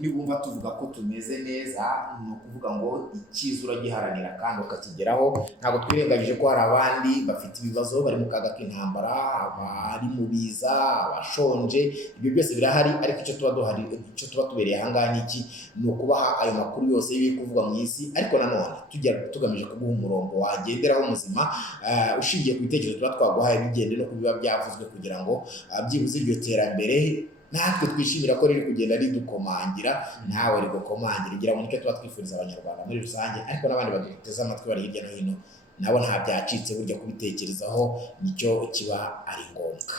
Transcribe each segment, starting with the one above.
nibumva tuvuga ko tumeze neza ni ukuvuga ngo icyiza uragiharanira kandi ukakigeraho. Ntabwo twirengagije ko hari abandi bafite ibibazo, bari mu kaga k'intambara, abari mu biza, abashonje, ibyo byose birahari. Ariko icyo tuba tubereye ahangaha ni iki? Ni ukubaha ayo makuru yose y'ibiri kuvugwa mu isi, ariko nanone tugamije kuguha umurongo wagenderaho muzima, ushingiye ku bitekerezo tuba twaguhaye, bigende no kubiba byavuzwe, kugira ngo byibuze iryo terambere natwe twishimira ko riri kugenda ridukomangira, nawe rigukomangira. Ngira ngo nicyo tuba twifuriza abanyarwanda muri rusange, ariko n'abandi baduteze amatwi bari hirya no hino, nabo nta byacitse burya kubitekerezaho nicyo kiba ari ngombwa.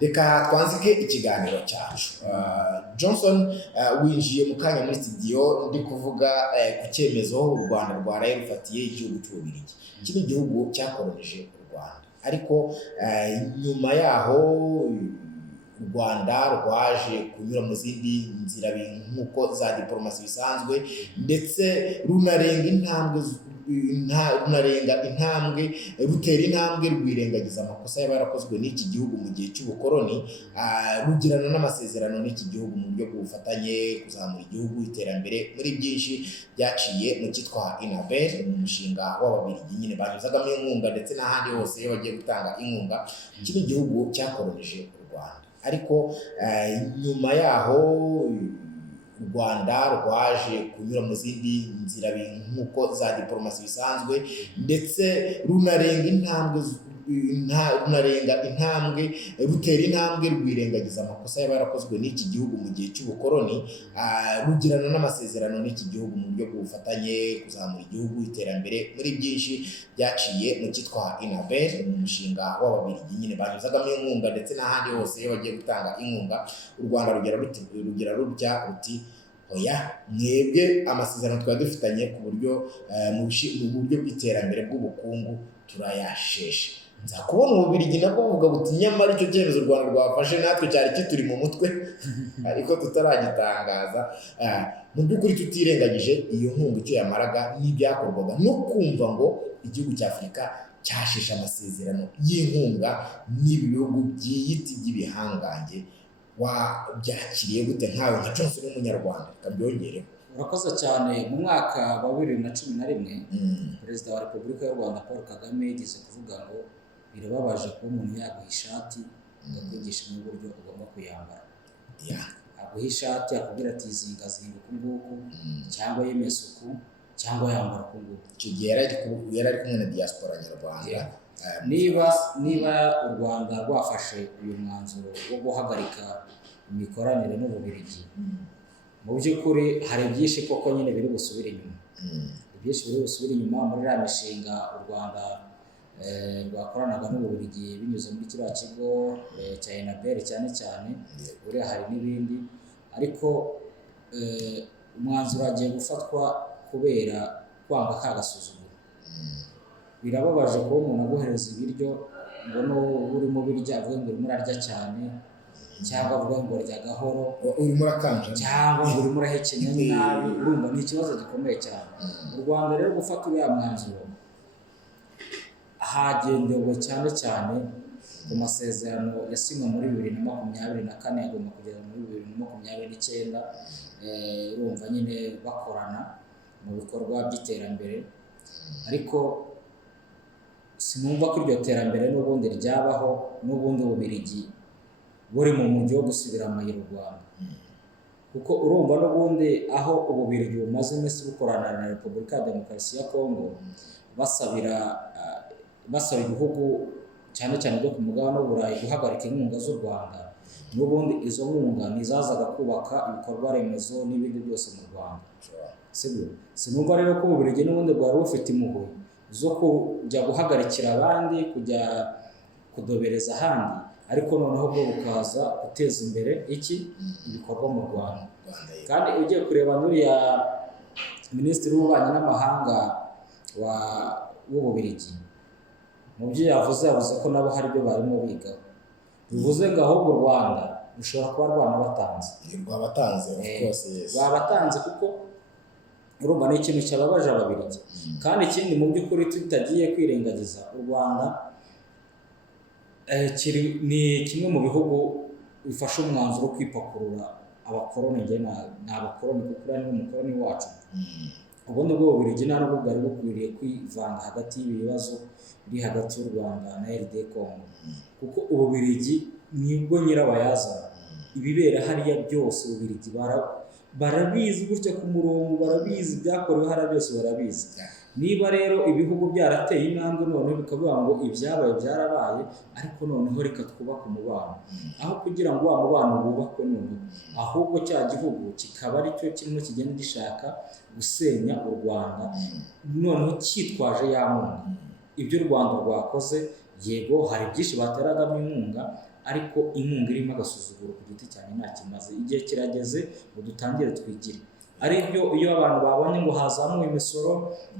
Reka twanzike ikiganiro cyacu. Johnson, winjiye mu kanya muri studio ndi kuvuga ku cyemezo u Rwanda rwaraye rufatiye igihugu cy'Ububiligi. Iki ni igihugu cyakolonije u Rwanda, ariko nyuma yaho u Rwanda rwaje kunyura mu zindi nzira nk'uko za diplomasi bisanzwe, ndetse runarenga intambwe rutera intambwe rwirengagiza amakosa yaba yarakozwe n'iki gihugu mu gihe cy'ubukoloni, rugirana n'amasezerano n'iki gihugu mu buryo bw'ubufatanye, kuzamura igihugu, iterambere muri byinshi byaciye mu cyitwa INABER, mu mushinga w'Ababiligi nyine banyuzagamo inkunga, ndetse n'ahandi hose iyo bagiye gutanga inkunga. Iki ni igihugu cyakolonije u Rwanda, ariko nyuma yaho u Rwanda rwaje kunyura mu zindi nzira nk'uko za diplomasi bisanzwe, ndetse runarenga intambwe rutera intambwe rwirengagiza amakosa yaba yarakozwe n'iki gihugu mu gihe cy'ubukoloni, rugirana n'amasezerano n'iki gihugu mu buryo bw'ubufatanye, kuzamura igihugu, iterambere muri byinshi byaciye mu cyitwa INABER, mu mushinga w'Ababiligi nyine banyuzagamo inkunga, ndetse n'ahandi hose iyo bagiye gutanga inkunga. U Rwanda rugira ruti oya, mwebwe amasezerano twari dufitanye ku buryo mu buryo bw'iterambere bw'ubukungu turayasheshe. Nza kubona Ububiligi nabwo buvuga buti nyamara icyo cyemezo u Rwanda rwafashe natwe cyari kituri mu mutwe, ariko tutaragitangaza. Mu by'ukuri tutirengagije iyo nkunga icyo yamaraga n'ibyakorwaga, no kumva ngo igihugu cya Afurika cyasheshe amasezerano y'inkunga n'ibi bihugu byiyita iby'ibihangange. Wabyakiriye gute nkawe nka Johnson w'umunyarwanda? Kabyongereho. Urakoze cyane. Mu mwaka wa 2011 Perezida wa Repubulika y'u Rwanda Paul Kagame yigeze kuvuga ngo birababaje kuba umuntu yaguha ishati akakwigisha n'uburyo ugomba kuyambara. Aguha ishati akubwira ati zingazinga uku nguku, cyangwa yemeza uku, cyangwa yambara uku nguku. Icyo gihe yari ari kumwe na diaspora nyarwanda. Niba u Rwanda rwafashe uyu mwanzuro wo guhagarika imikoranire n'Ububiligi, mu by'ukuri hari byinshi koko nyine biri busubire inyuma muri ya mishinga u Rwanda rwakoranaga n'Ububiligi binyuze muri kiriya kigo cya INABER cyane cyane. Buriya hari n'ibindi, ariko umwanzuro agiye gufatwa kubera kwanga kagasuzuguro. Birababaje kuba umuntu aguhereza ibiryo ngo urimo birya avuga ngo urimo urarya cyane, cyangwa avuga ngo urya gahoro, urimo urakanja, cyangwa ngo urimo urahekenya nabi. Urumva ni ikibazo gikomeye cyane. U Rwanda rero gufata uriya mwanzuro hagendewe cyane cyane ku masezerano yasinywe muri 2024 agomba kugera muri 2029. Urumva nyine bakorana mu bikorwa by'iterambere, ariko sinumva ko iryo terambere n'ubundi ryabaho n'ubundi Ububiligi buri mu mujyi wo gusubira amayira u Rwanda, kuko urumva n'ubundi aho Ububiligi bumaze iminsi bukorana na Repubulika ya Demokarasi ya Kongo basaba ibihugu cyane cyane byo ku mugabane w'Uburayi guhagarika inkunga z'u Rwanda, n'ubundi izo nkunga nizazaga kubaka ibikorwa remezo n'ibindi byose mu Rwanda. Sinumva rero ko Ububiligi n'ubundi bwari bufite impuhwe zo kujya guhagarikira abandi, kujya kudobereza ahandi, ariko noneho bwo bukaza guteza imbere ibikorwa mu Rwanda. Kandi ugiye kureba n'uriya Minisitiri w'Ububanyi n'Amahanga w'Ububiligi, mu byo yavuze ko nabo hari ibyo barimo biga. Bivuze ngo ahubwo u Rwanda rushobora kuba rwabatanze kuko urumva ni ikintu cyababaje Ababiligi. Kandi ikindi mu by'ukuri tutagiye kwirengagiza, u Rwanda ni kimwe mu bihugu bifasha umwanzuro wo kwipakurura abakoloni njye ni abakoloni kuko uriya ni umukoloni wacu. ubundi bwo Bubiligi nta nubwo bwari bukwiriye kwivanga hagati y'ibibazo biri hagati y'u Rwanda na RD Congo, kuko Ububiligi nibwo nyirabayazana. Ibibera hariya byose Ububiligi barabizi gutya ku murongo, barabizi byakorewe hariya byose barabizi. Niba rero ibihugu byarateye intambwe none bikavuga ngo ibyabaye byarabaye, ariko noneho reka twubake umubano, aho kugira ngo wa mubano wubakwe none ahubwo cya gihugu kikaba ari cyo kimwe kigenda gishaka gusenya u Rwanda, noneho cyitwaje ya nkunga. Ibyo u Rwanda rwakoze, yego hari byinshi bateragamo inkunga, ariko inkunga irimo agasuzuguro ku giti cyane nta kimaze. Igihe kirageze ngo dutangire twigire. Ari byo iyo abantu babonye ngo hazamuwe imisoro,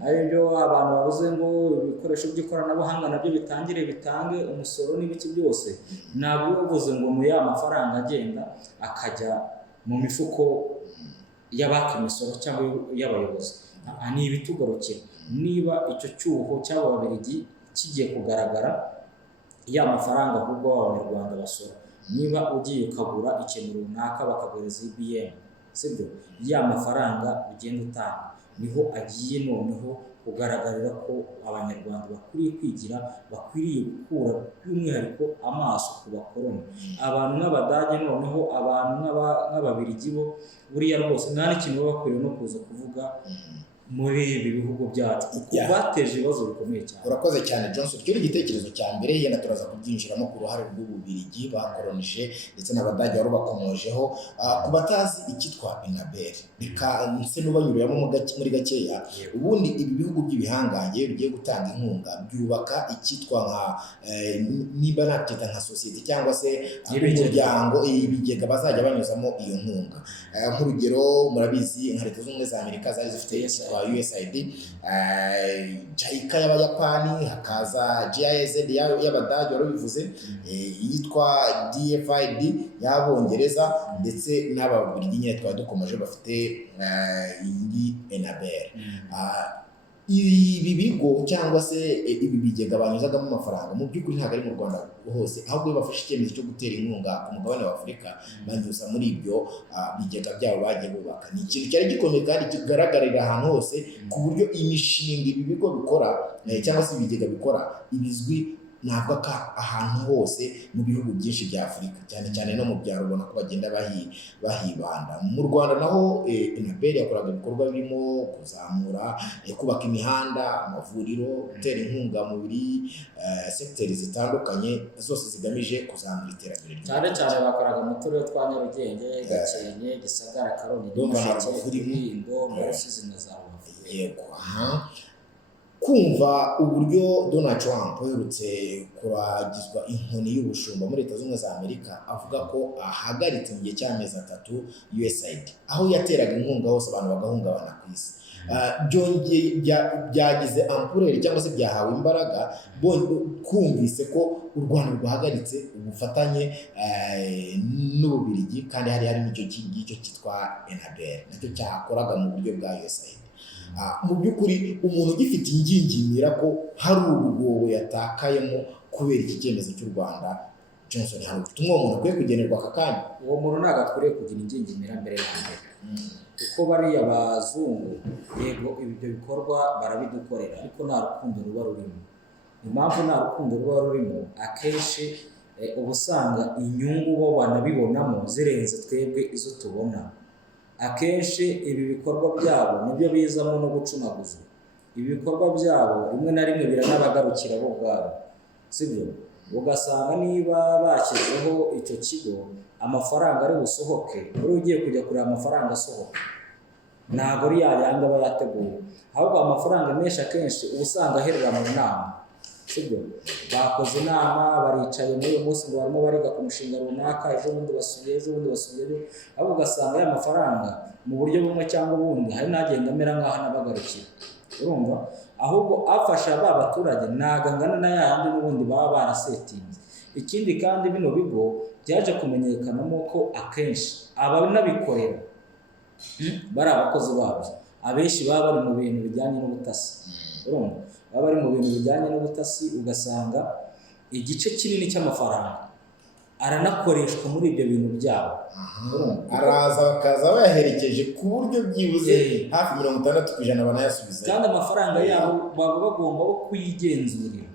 ari byo abantu bavuze ngo ibikoresho by'ikoranabuhanga nabyo bitangire bitange umusoro n'ibiki byose, ntabwo bavuze ngo mu ya mafaranga agenda akajya mu mifuko y'abaka imisoro cyangwa y'abayobozi. Ni ibitugarukira. Niba icyo cyuho cy'Ababiligi kigiye kugaragara, ya mafaranga ahubwo Abanyarwanda basora. Niba ugiye ukagura ikintu runaka bakaguhereza IBM, sibyo, ya mafaranga ugenda utanga niho agiye noneho kugaragarira ko Abanyarwanda bakwiriye kwigira, bakwiriye gukura by'umwihariko amaso ku bakoloni. Abantu nk'Abadage noneho abantu nk'Ababiligi bo buriya rwose nta n'ikintu baba bakwiriye no kuza kuvuga muri ibi bihugu byacu, kuko bateje ibibazo bikomeye cyane. Urakoze cyane Johnson. Icyo ni igitekerezo cya mbere, yenda turaza kubyinjiramo ku ruhare rw'Ububiligi bakolonije ndetse n'Abadage wari bakomojeho. Ku batazi icyitwa Enabel, reka nse n'ubanyuriyemo muri gakeya. Ubundi ibi bihugu by'ibihangange bigiye gutanga inkunga byubaka icyitwa nka niba nakwita nka sosiyete cyangwa se umuryango, ibigega bazajya banyuzamo iyo nkunga. Nk'urugero murabizi nka Leta Zunze Ubumwe za Amerika zari zifite USAID, JICA y'Abayapani, hakaza GIZ y'Abadage wari bivuze, yitwa DFID y'Abongereza, ndetse n'Ababiligi nyine twari dukomeje bafite iyi Enabel. Ibi bigo cyangwa se ibi bigega banyuzagamo amafaranga mu by'ukuri ntabwo ari mu Rwanda hose, ahubwo bafashe icyemezo cyo gutera inkunga ku mugabane wa Afurika banyuza muri ibyo bigega byabo bagiye bubaka. Ni ikintu cyari gikomeye kandi kigaragarira ahantu hose, ku buryo imishinga ibi bigo bikora cyangwa se ibigega bikora ibizwi ntabwo ahantu hose mu bihugu byinshi bya Afurika, cyane cyane no mu byaro ubona ko bagenda bahibanda. Mu Rwanda naho Enabel yakoraga ibikorwa birimo kuzamura, kubaka imihanda, amavuriro, gutera inkunga muri sekiteri zitandukanye zose zigamije kuzamura iterambere. Cyane cyane bakoraga mu turere twa Nyarugenge, Gakenke, Gisagara, Karongi, Nyamasheke, Rulindo, Rusizi na za Rubavu. Yego. Kumva uburyo Donald Trump uherutse kuragizwa inkoni y'ubushumba muri Leta Zunze Ubumwe za Amerika, avuga ko ahagaritse mu gihe cy'amezi 3 USAID, aho yateraga inkunga hose abantu bagahungabana ku isi. Byongeye byagize ampureri cyangwa se byahawe imbaraga kumvise ko u Rwanda rwahagaritse ubufatanye n'Ububiligi, kandi hari n'icyo cyitwa Enabel nacyo cyakoraga mu buryo bwa USAID. Mu by'ukuri umuntu ugifite ingingimira ko hari urugobo yatakayemo kubera iki cyemezo cy'u Rwanda, Johnson, hari ubutumwa umuntu akwiye kugenerwa aka kanya? Uwo muntu ntabwo akwiriye kugira ingingimira mbere ya mbere, kuko bariya bazungu yego ibyo bikorwa barabidukorera, ariko nta rukundo ruba rurimo. Impamvu nta rukundo ruba rurimo, akenshi uba usanga inyungu bo banabibonamo zirenze twebwe izo tubona. Akenshi ibi bikorwa byabo nibyo bizamo no gucunaguzwa. Ibi bikorwa byabo rimwe na rimwe biranabagarukira bo ubwabo, sibyo? Ugasanga niba bashyizeho icyo kigo, amafaranga ari busohoke, uri ugiye kujya kureba amafaranga asohoka, ntabwo ari yayandi aba yateguye, ahubwo amafaranga menshi akenshi uba usanga aherera mu nama, sibyo? Bakoze inama, baricaye muri uyu munsi ngo barimo bariga ku mushinga runaka, ejo bundi basubiye, ahubwo ugasanga aya mafaranga mu buryo bumwe cyangwa ubundi hari n'agenda amera nk'aho anabagarukira, urumva? Ahubwo afasha ba baturage ntabwo angana na yandi n'ubundi baba barasetinze. Ikindi kandi bino bigo byaje kumenyekanamo ko akenshi abanabikorera bari abakozi babyo, abenshi baba bari mu bintu bijyanye n'ubutasi, urumva? Baba bari mu bintu bijyanye n'ubutasi, ugasanga igice kinini cy'amafaranga aranakoreshwa muri ibyo bintu byabo. Araza bakaza bayaherekeje ku buryo byibuze hafi 60% banayasubiza, kandi amafaranga yabo baba bagomba kuyigenzurira.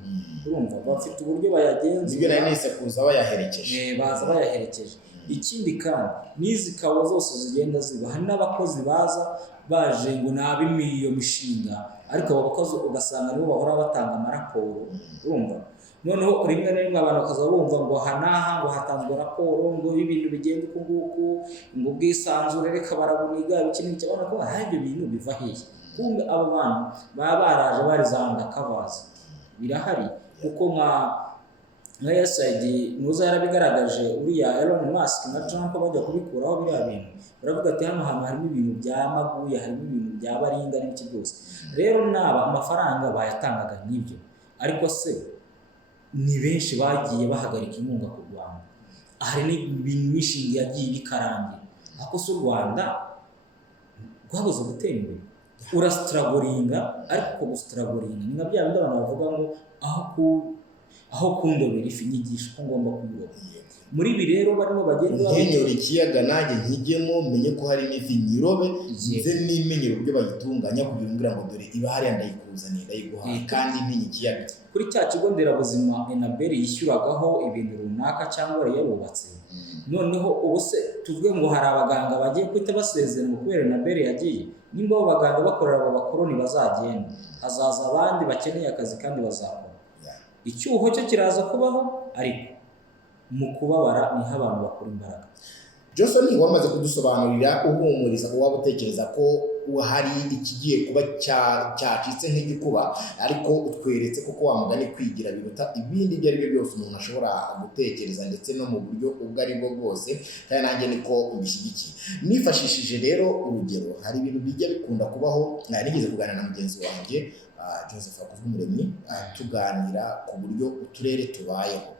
Urumva bafite uburyo bayagenzura, nibyo nari nise kuza bayaherekeje, baza bayaherekeje. Ikindi kandi n'izi kawa zose zigenda ziba, hari n'abakozi baza baje ngo nabimiye iyo mishinga, ariko abo bakozi ugasanga nibo bahora batanga amaraporo. Urumva noneho rimwe na rimwe abantu bakaza bumva ngo hanaha ngo hatanzwe raporo ngo ibintu bigenda uku nguku, ngo ubwisanzure reka barabuniga ikintu cyabona ko ibyo bintu biva hehe. Kumbe abo bantu baba baraje barizanga kavaza birahari, kuko nka USAID nuza yarabigaragaje, uriya Elon Musk na Trump bajya kubikuraho biriya bintu, baravuga ati hano hantu harimo ibintu byamaguye, harimo ibintu byabaringa n'iki byose. Rero naba amafaranga bayatangaga n'ibyo, ariko se ni benshi bagiye bahagarika inkunga ku Rwanda. Hari n'ibintu mishinga yagiye bikarangira, ako se u Rwanda rwabuze gutera imbere, urasitaragoringa. Ariko gusitaragoringa ni nka bya bindi abantu bavuga ngo aho kundobera ifi nyigisha ko ngomba kuyiroba. Muri ibi rero barimo bagenda nkenyura ikiyaga nanjye nkigemo menye ko hari n'ifi nyirobe, nze nimenyera uburyo bayitunganya kugira ngo dore iba hariya ndayikuzaniye ndayiguhaye kandi ntinye ikiyaga. Kuri cya kigo nderabuzima Enabel yishyuragaho ibintu runaka cyangwa yari yarubatse, noneho ubu se tuvuge ngo hari abaganga bagiye kwita basezerana kubera Enabel yagiye, nimba abo baganga bakorera abo bakoroni bazagenda, hazaza abandi bakeneye akazi kandi bazakora. Icyuho cyo kiraza kubaho, ariko mu kubabara niho abantu bakora imbaraga. Johnson wamaze kudusobanurira uhumuriza uwaba utekereza ko hari ikigiye kuba cyacitse nk'igikuba, ariko utweretse kuko wamugani kwigira biruta ibindi ibyo ari byo byose umuntu ashobora gutekereza, ndetse no mu buryo ubwo ari bwo bwose, kandi nanjye niko mbishyigikiye. Nifashishije rero urugero, hari ibintu bijya bikunda kubaho, nigeze kuganira na mugenzi wanjye Joseph Hakuzumuremyi tuganira ku buryo uturere tubayeho.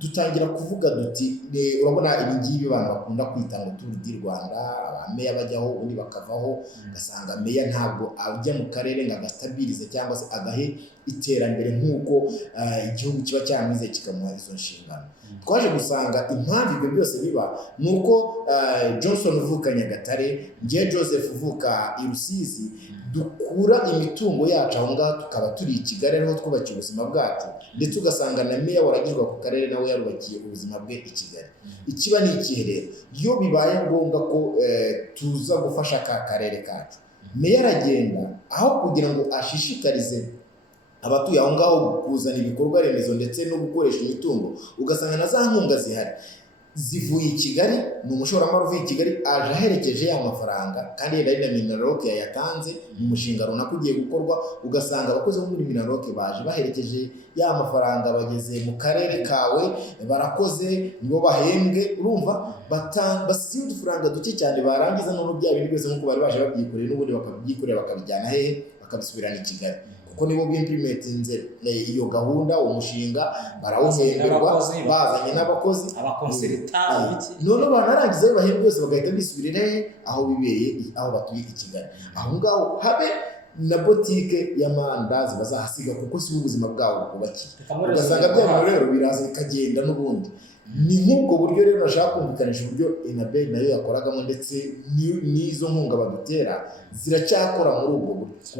Dutangira kuvuga duti urabona ibi ngibi abantu bakunda kwita ngo Tour du Rwanda, abameya bajyaho ubundi bakavaho, ugasanga meya ntabwo ajya mu karere ngo agastabirize cyangwa se agahe iterambere nk'uko igihugu kiba cyamize kikamuha izo nshingano. Twaje gusanga impamvu ibyo byose biba ni uko Johnson uvuka Nyagatare, ngiye Joseph uvuka i Rusizi, dukura imitungo yacu aho ngaho tukaba turi i Kigali ariho twubakiye ubuzima bwacu, ndetse ugasanga na meya waragirwa ku karere nawe yarubakiye ubuzima bwe i Kigali. Ikiba ni ikihe rero? Iyo bibaye ngombwa ko tuza gufasha ka karere kacu, meya aragenda aho kugira ngo ashishikarize abatuye aho ngaho kuzana ibikorwa remezo ndetse no gukoresha imitungo, ugasanga na za nkunga zihari zivuye i Kigali, ni umushoramari uvuye i Kigali aje aherekeje ya mafaranga, kandi yari na Minaloc yayatanze mu mushinga runaka ugiye gukorwa, ugasanga abakozi bo muri Minaloc baje baherekeje ya mafaranga, bageze mu karere kawe barakoze nibo bahembwe. Urumva basize udufaranga duke cyane, barangiza none bya bintu byose nk'uko bari baje babyikoreye n'ubundi bakabyikorera bakabijyana hehe, bakabisubirana i Kigali, kuko nibo b'implementinze iyo gahunda, uwo mushinga barawuhemberwa, bazanye n'abakozi abakonserita none banarangiza bahembwe byose bagahita bisubirira aho bibereye, aho batuye i Kigali. Aho ngaho habe na botike y'amandazi bazahasiga, kuko si ubuzima bwabo bwubakiye. Ugasanga bya bintu rero biraza bikagenda n'ubundi. Ni nk'ubwo buryo rero nashaka kumvikanisha uburyo Enabel nayo yakoragamo, ndetse n'izo nkunga badutera ziracyakora muri ubwo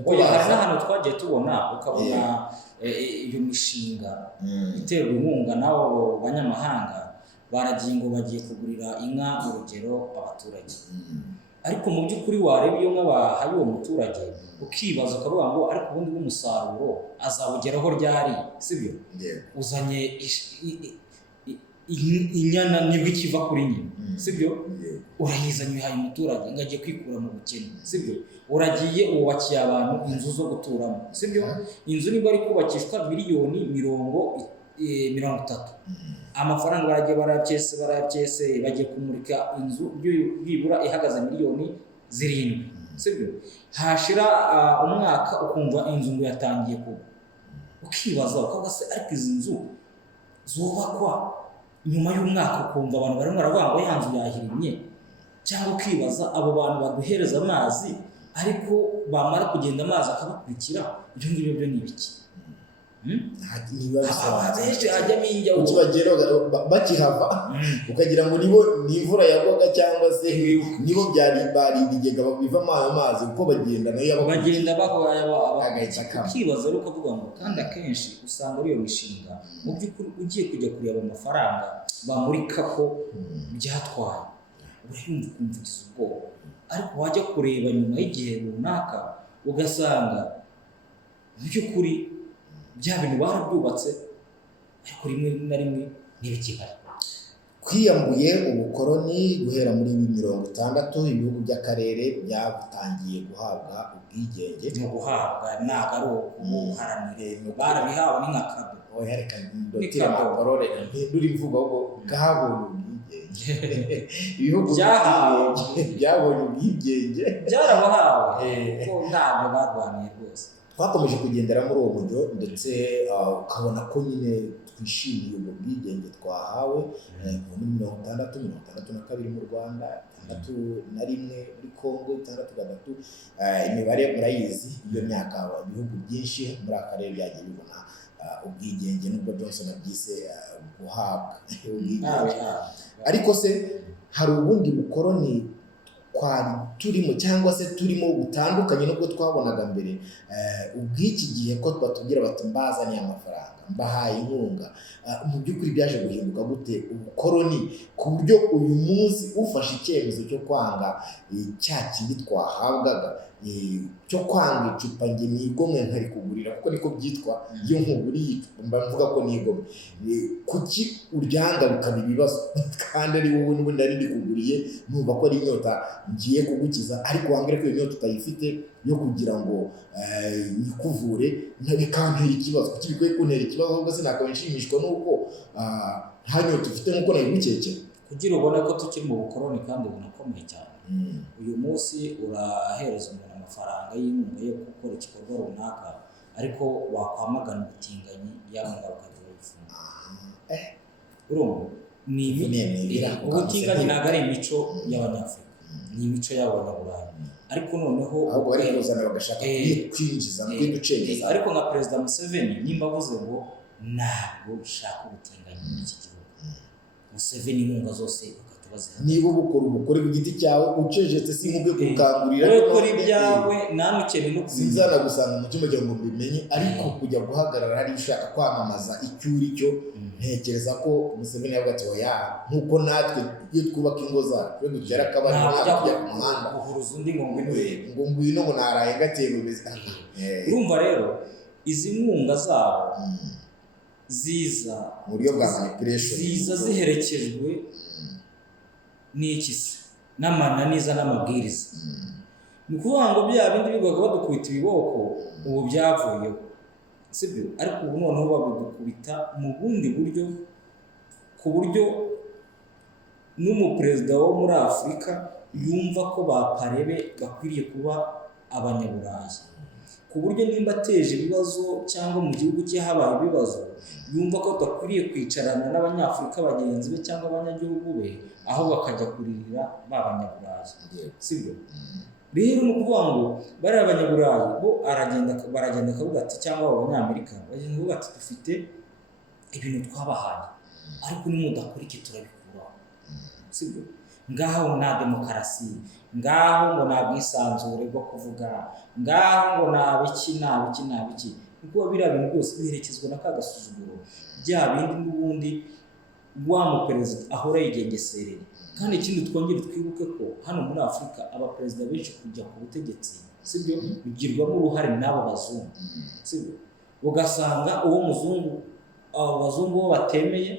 buryo. Hari n'ahantu twagiye tubona ukabona iyo mishinga iterwa inkunga n'abo banyamahanga, baragiye ngo bagiye kugurira inka urugero abaturage, ariko mu by'ukuri wareba iyo nka bahaye uwo muturage ukibaza ukavuga ngo ariko ubundi bw'umusaruro azawugeraho ryari, sibyo? Uzanye inyana nibwo ikiva kuri nyina, sibyo? Urayizanye uyihaye umuturage ngo agiye kwikura mu bukene, sibyo? Uragiye wubakiye abantu inzu zo guturamo, sibyo? Inzu niba ari kubakishwa miliyoni 30, amafaranga baragiye barabyese bagiye kumurika inzu byibura ihagaze miliyoni 7, sibyo? Hashira umwaka ukumva inzu ngo yatangiye kuba, ukibaza ukavuga se ariko izi nzu zubakwa nyuma y'umwaka ukumva abantu barimo baravuga ngo ya nzu yahirimye, cyangwa ukibaza abo bantu baduhereza amazi ariko bamara kugenda amazi akabakurikira, ibyo ngibyo byo ni ibiki? niba bisobanutse abenshi hajyamo injyaho ukibagera bakihava ukagira ngo nibo n'imvura yagwaga cyangwa se nibo byari ibigega bivamo ayo mazi kuko bagenda nayo bagenda bahoya ukibaza ari ukavuga ngo kandi akenshi usanga ari iyo mishinga mu by'ukuri ugiye kujya kureba amafaranga bamurika ko byatwaye urumva ukumviza ubwoba ariko wajya kureba nyuma y'igihe runaka ugasanga mu by'ukuri bya bintu barabyubatse ariko rimwe na rimwe ntibikihari. Kwiyambuye ubukoroni guhera muri 1960 ibihugu by'akarere byatangiye guhabwa ubwigenge. Mu guhabwa ntabwo ari ubuharanire barabihawe ni nka kado. Oya reka ndotira akorore ntiduri mvuga ngo gahabonye ubwigenge. Ibihugu byabonye ubwigenge byarabahawe ko ntabwo barwaniye rwose. Twakomeje kugendera muri uwo buryo ndetse ukabona ko nyine twishimiye ubwo bwigenge twahawe muri 1962 mu Rwanda, 1961 muri Congo, 1963 imibare murayizi iyo myaka ibihugu byinshi muri akarere byagiye bibona ubwigenge nubwo Johnson abyise guhabwa ubwigenge. Ariko se hari ubundi bukoroni kwari turimo cyangwa se turimo butandukanye nubwo twabonaga mbere ubw'iki gihe ko batubwira bati mbazaniye amafaranga mbahaye inkunga mu by'ukuri byaje guhinduka gute ubukoroni ku buryo uyu munsi ufashe icyemezo cyo kwanga cya kindi twahabwaga cyo kwanga icupa nge nigomwe nkari kugurira kuko niko byitwa iyo nkuguriye mba mvuga ko nigomwe kuki uryanga bikaba ibibazo kandi ari wowe n'ubundi ari ndikuguriye numva ko ari inyota ngiye kugukiza ariko wambere ko iyo nyota utayifite yo kugira ngo nikuvure ntabikantera ikibazo kuki bikwiye kuntera ikibazo ahubwo sinakaba nshimishwa nuko nta nyota ufite nkuko nabigukekera kugira ubone ko tukiri mu bukoroni kandi bunakomeye cyane. Uyu munsi urahereza umuntu amafaranga y'inkunga yo gukora igikorwa runaka ariko wakwamagana ubutinganyi yanga bakagira ifunga urumva ni ubutinganyi ntabwo ari imico y'Abanyafurika ni imico y'Abanyaburayi ariko noneho ahubwo bari kuzana bagashaka kwinjiza kwiducengeza ariko nka Perezida Museveni nimba avuze ngo ntabwo ushaka ubutinganyi muri iki gihugu Museveni inkunga zose niba ubukora ku giti cyawe ucejetse si nk'ubwo gukangurira kuri ibyawe namwe ukene no sinzana gusanga mu cyumba cyo ngo mbimenye ariko kujya guhagarara hari ushaka kwamamaza icyo uri cyo ntekereza ko Museveni yavuga ati oya nkuko natwe iyo twubaka ingo zacu iyo dutera akabari natwe ku muhanda guhuruza undi ngo ngwino ngo naraye gateye bimeze urumva rero izi nkunga zabo ziza mu buryo bwa manipulation ziza ziherekejwe n'iki se n'amananiza n'amabwiriza ni ukuvuga ngo bya bindi bigaga badukubita ibiboko ubu byavuyeho sibyo ariko ubu noneho babidukubita mu bundi buryo ku buryo n'umuperezida wo muri Afurika yumva ko baparebe bakwiriye kuba Abanyaburayi ku buryo nimba ateje ibibazo cyangwa mu gihugu cye habaye ibibazo yumva ko dakwiriye kwicarana n'Abanyafurika bagenzi be cyangwa abanyagihugu be aho bakajya kuririra b'Abanyaburayi sibyo rero ni ukuvuga ngo bari Abanyaburayi bo baragenda akavuga ati cyangwa Abanyamerika bagenda kuvuga ati dufite ibintu twabahaye ariko nimudakora iki turabikuraho sibyo ngaho nta demokarasi ngaho ngo nta bwisanzure bwo kuvuga ngaho ngo nta biki kuko biriya bintu byose biherekezwa na kagasuzuguro bya bindi n'ubundi wa muperezida ahora yigengesereye kandi ikindi twongere twibuke ko hano muri Afurika abaperezida benshi kujya ku butegetsi sibyo bigirwamo uruhare n'abo bazungu sibyo ugasanga uwo muzungu abo bazungu bo batemeye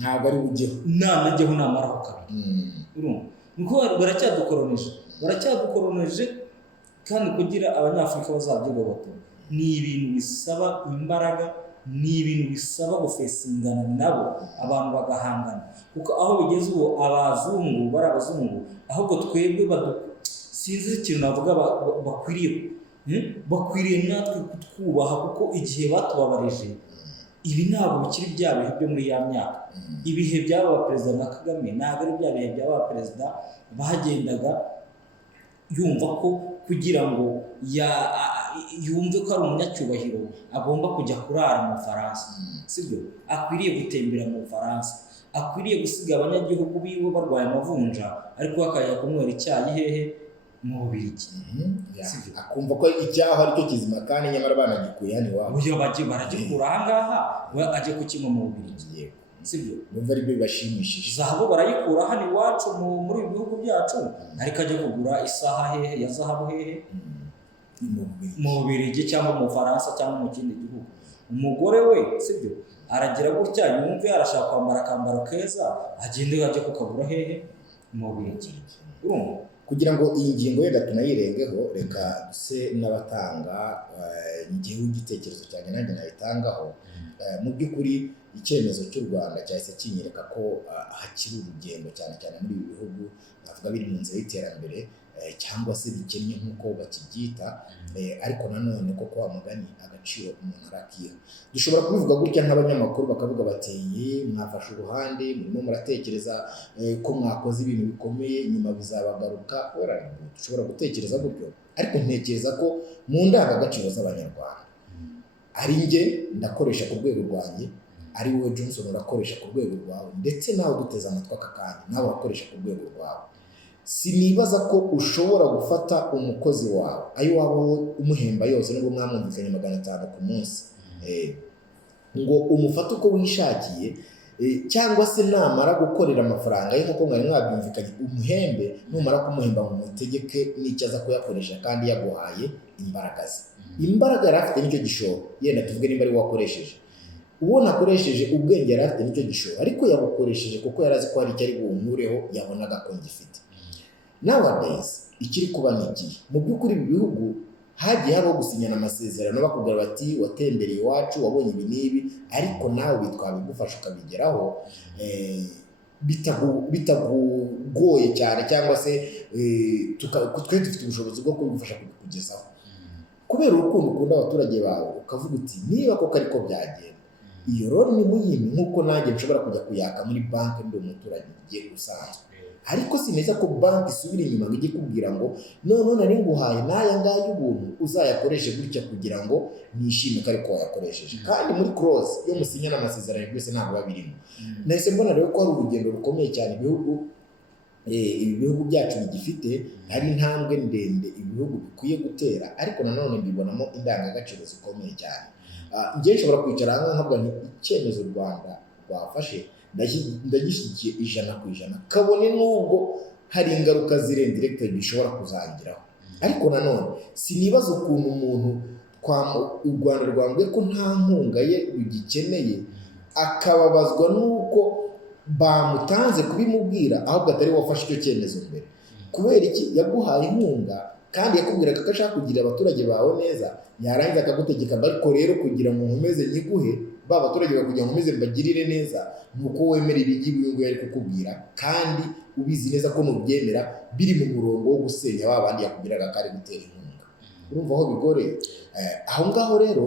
ntabwo ari bugeho najyeho namaraho kabiri nuko baracyadukoroneje kandi kugira Abanyafurika bazabyigoboto ni ibintu bisaba imbaraga ni ibintu bisaba gufesingana nabo abantu bagahangana kuko aho bigeze ubu abazungu bari abazungu ahubwo twebwe sinzi ikintu navuga bakwiriye natwe kutwubaha kuko igihe batubabarije ibi ntabwo bikiri bya bihe byo muri ya myaka ibihe by'aba perezida na Kagame ntabwo ari bya bihe by'aba perezida bagendaga yumva ko kugira ngo yumve ko ari umunyacyubahiro agomba kujya kurara mu Bufaransa, sibyo? Akwiriye gutembera mu Bufaransa, akwiriye gusiga abanyagihugu biwe barwaye amavunja ariko akajya kunywera icyayi hehe? Mu Bubiligi. Akumva ko icyaha ari cyo kizima kandi nyamara banagikuye hano iwabo. Uyo baragikura ahangaha we ajye kukinywa mu Bubiligi, sibyo? Numva ari byo bibashimishije. Zahabu barayikura hano iwacu muri ibi bihugu byacu, ariko ajya kugura isaha hehe ya zahabu hehe? Mu Bubiligi cyangwa mu Bufaransa cyangwa mu kindi gihugu. Umugore we, sibyo, aragira gutya yumve arashaka kwambara akambaro keza, agende ajye kukagura hehe? Mu Bubiligi. Urumva? Kugira ngo iyi ngingo yenda tunayirengeho, reka duse n'abatanga ngewe igitekerezo cyanjye nanjye nayitangaho. Mu by'ukuri icyemezo cy'u Rwanda cyahise kinyereka ko hakiri urugendo cyane cyane muri ibi bihugu navuga biri mu nzira y'iterambere cyangwa se bikennye nk'uko bakibyita, ariko nanone koko wa mugani agaciro umuntu arakiha. Dushobora kubivuga gutya nk'abanyamakuru bakavuga bati mwafashe uruhande murimo muratekereza ko mwakoze ibintu bikomeye nyuma bizabagaruka. Dushobora gutekereza gutyo, ariko ntekereza ko mu ndangagaciro z'abanyarwanda ari njye ndakoresha ku rwego rwanjye, ari wowe Johnson urakoresha ku rwego rwawe, ndetse nawe duteze amatwi aka kanya nawe urakoresha ku rwego rwawe. Sinibaza ko ushobora gufata umukozi wawe ayo waba umuhemba yose nubwo mwamwumvikanye 500 ku munsi, ngo umufate uko wishakiye, cyangwa se namara gukorera amafaranga ye nk'uko mwari mwabyumvikanye umuhembe, numara kumuhemba ngo umutegeke n'icyo aza kuyakoresha kandi yaguhaye imbaraga ze. Imbaraga yari afite nicyo gishoro, yenda tuvuge nimba ari wakoresheje, ubona akoresheje ubwenge yari afite nicyo gishoro, ariko yabukoresheje kuko yari azi ko hari icyo ari bunkureho yabonaga ko ngifite. Nowadays ikiri kuba n'igihe mu by'ukuri ibi bihugu hagiye habaho gusinyana amasezerano bakubwira bati watembereye iwacu wabonye ibi n'ibi, ariko nawe bitwabigufasha ukabigeraho bitagugoye cyane, cyangwa se twe dufite ubushobozi bwo kubigufasha kukugezaho kubera urukundo ukunda abaturage bawe. Ukavuga uti niba koko ariko byagenda, iyo rero ni muyimi nk'uko nanjye nshobora kujya kuyaka muri banki ndi umuturage ugiye usanzwe, ariko sineza ko banki isubira inyuma ngo ijye kubwira ngo none nari nguhaye n'aya ngaya ubuntu uzayakoreshe gutya kugira ngo nishime ko ariko wayakoresheje. Kandi muri close yo musinyana amasezerano byose ntabwo babirimo. Nahise mbona rero ko ari urugendo rukomeye cyane ibi bihugu byacu bigifite, hari intambwe ndende ibihugu bikwiye gutera, ariko nanone mbibonamo indangagaciro zikomeye cyane. Njye nshobora kwicara ahangaha nkavuga nti icyemezo u Rwanda rwafashe ndagishyigikiye 100%, kabone nubwo hari ingaruka zirendirekte bishobora kuzangiraho. Ariko nanone sinibaza ukuntu umuntu u Rwanda rwambwiye ko nta nkunga ye rugikeneye akababazwa nuko bamutanze kubimubwira, ahubwo atari wafashe icyo cyemezo mbere. Kubera iki? Yaguhaye inkunga kandi yakubwiraga ko ashaka kugira abaturage bawe neza, yarangiza akagutegeka ariko rero kugira ngo nkomeze nyiguhe ba baturage bakugira ngo nkomeze mbagirire neza, nuko wemera ibigibwe yari kukubwira, kandi ubizi neza ko nubyemera biri mu murongo wo gusenya ba bandi yakubwiraga ko ari gutera inkunga. Urumva aho bigoreye? Aho ngaho rero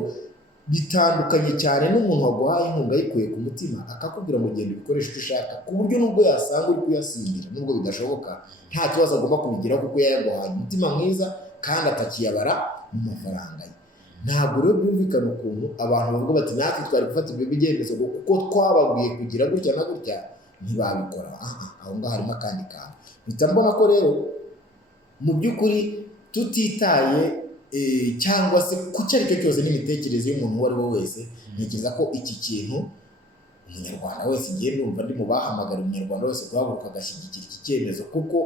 bitandukanye cyane n'umuntu waguhaye inkunga yikuye ku mutima akakubwira ngo genda ubikoreshe icyo ushaka, ku buryo nubwo yasanga uri kuyasindira nubwo bidashoboka nta kibazo agomba kubigiraho kuko yayaguhaye umutima mwiza kandi atakiyabara mu mafaranga ye. Ntabwo rero byumvikana ukuntu abantu bavuga bati natwe twari gufata ibyo byemezo kuko twababwiye kugira gutya na gutya ntibabikora. Aho ngaho harimo akandi kantu. Mpita mbona ko rero mu by'ukuri tutitaye cyangwa se ku cyo ari cyo cyose n'imitekerereze y'umuntu uwo ari we wese, ntekereza ko iki kintu umunyarwanda wese ngiye numva ndi mu bahamagara umunyarwanda wese guhaguruka agashyigikira iki cyemezo, kuko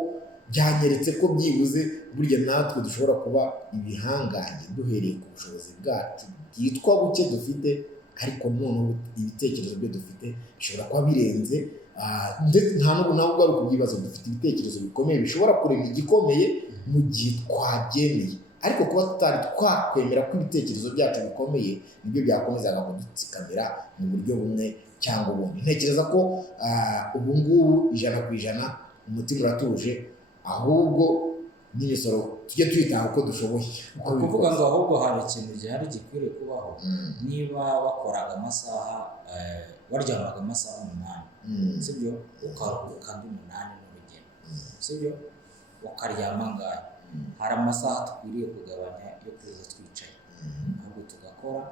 byanyeretse ko byibuze burya natwe dushobora kuba ibihangange duhereye ku bushobozi bwacu bwitwa buke dufite, ariko noneho ibitekerezo byo dufite bishobora kuba birenze, nta nubwo ari ukubyibazo, dufite ibitekerezo bikomeye bishobora kurema igikomeye mu gihe twabyemeye. Ariko kuba tutari twakwemera ko ibitekerezo byacu bikomeye nibyo byakomezaga kudutsikamira mu buryo bumwe cyangwa ubundi. Ntekereza ko ubu ngubu 100% umutima uratuje, ahubwo n'imisoro tujye tuyitaha uko dushoboye. Kuvuga ngo ahubwo hari ikintu gihari gikwiriye kubaho. Niba wakoraga amasaha waryamaga amasaha 8, sibyo, ukaruhuka andi 8 n'urugendo, sibyo, ukaryama ngahe hari amasaha dukwiriye kugabanya yo kuza twicaye, ahubwo tugakora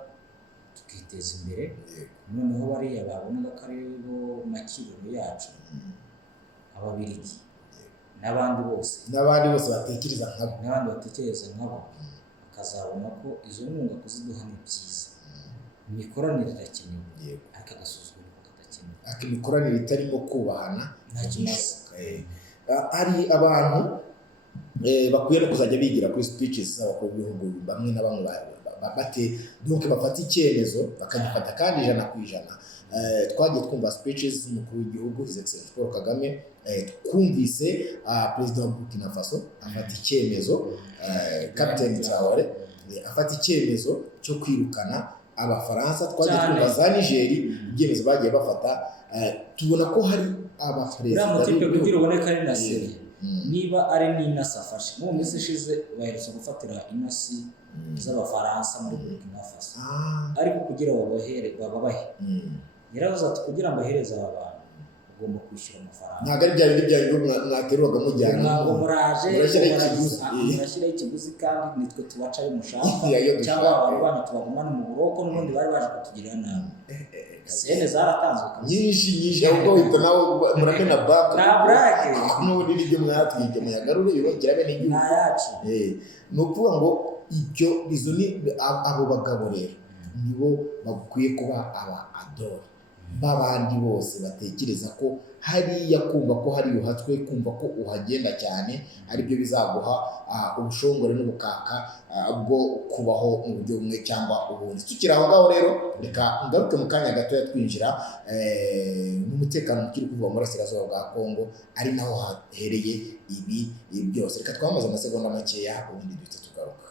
tukiteza imbere. Noneho bariya babonaga ko ari bo makiriro yacu, Ababiligi n'abandi bose batekereza nkabo bakazabona ko izo nkunga kuziduha ni byiza. Imikoranire irakenewe, ariko agasuzuguro kadakenewe, imikoranire itarimo kubahana nta kibazo. Hari abantu bakwiye no kuzajya bigira kuri speeches z'abakuru b'ibihugu bamwe na bamwe bafata icyemezo bakagifata kandi 100%. Twagiye twumva speeches z'umukuru w'igihugu His Excellency Paul Kagame, twumvise perezida wa Burkina Faso afata icyemezo, Captain Traoré afata icyemezo cyo kwirukana Abafaransa. Twagiye twumva za Niger ibyemezo bagiye bafata. Tubona ko hari abaperezida kugira uboneka ari na seri, niba ari n'inasi afashe mu minsi ishize baherutse gufatira inasi z'Abafaransa muri Burkina Faso, ariko kugira babahe yaravuze ati kugira ngo ahereze aba bantu ugomba kwishyura amafaranga. Ntabwo ari bya bindi mwaterwaga mujyana, ntabwo muraje murashyiraho ikiguzi kandi nitwe tubacayo umushahara cyangwa abantu banyu tubagumane mu buroko, n'ubundi bari baje kutugirira nabi. Sene zaratanzwe nyinshi ahubwo wita nawe muramena back na brake n'ubundi n'ibyo mwatwige muyagarure yongera bene igihugu na yacu. Ni ukuvuga ngo ibyo izo ni abo bagabo rero nibo bakwiye kuba aba adore babandi bose batekereza ko hariya kumva ko hari uhatswe, kumva ko uhagenda cyane aribyo bizaguha ubushongore n'ubukaka bwo kubaho mu buryo bumwe cyangwa ubundi. Tukiri aho ngaho rero, reka ngaruke mu kanya gatoya twinjira n'umutekano ukiri kuva mu burasirazuba bwa Kongo, ari naho hahereye ibi byose. Reka twamaze amasegonda makeya ubundi duhita tugaruka.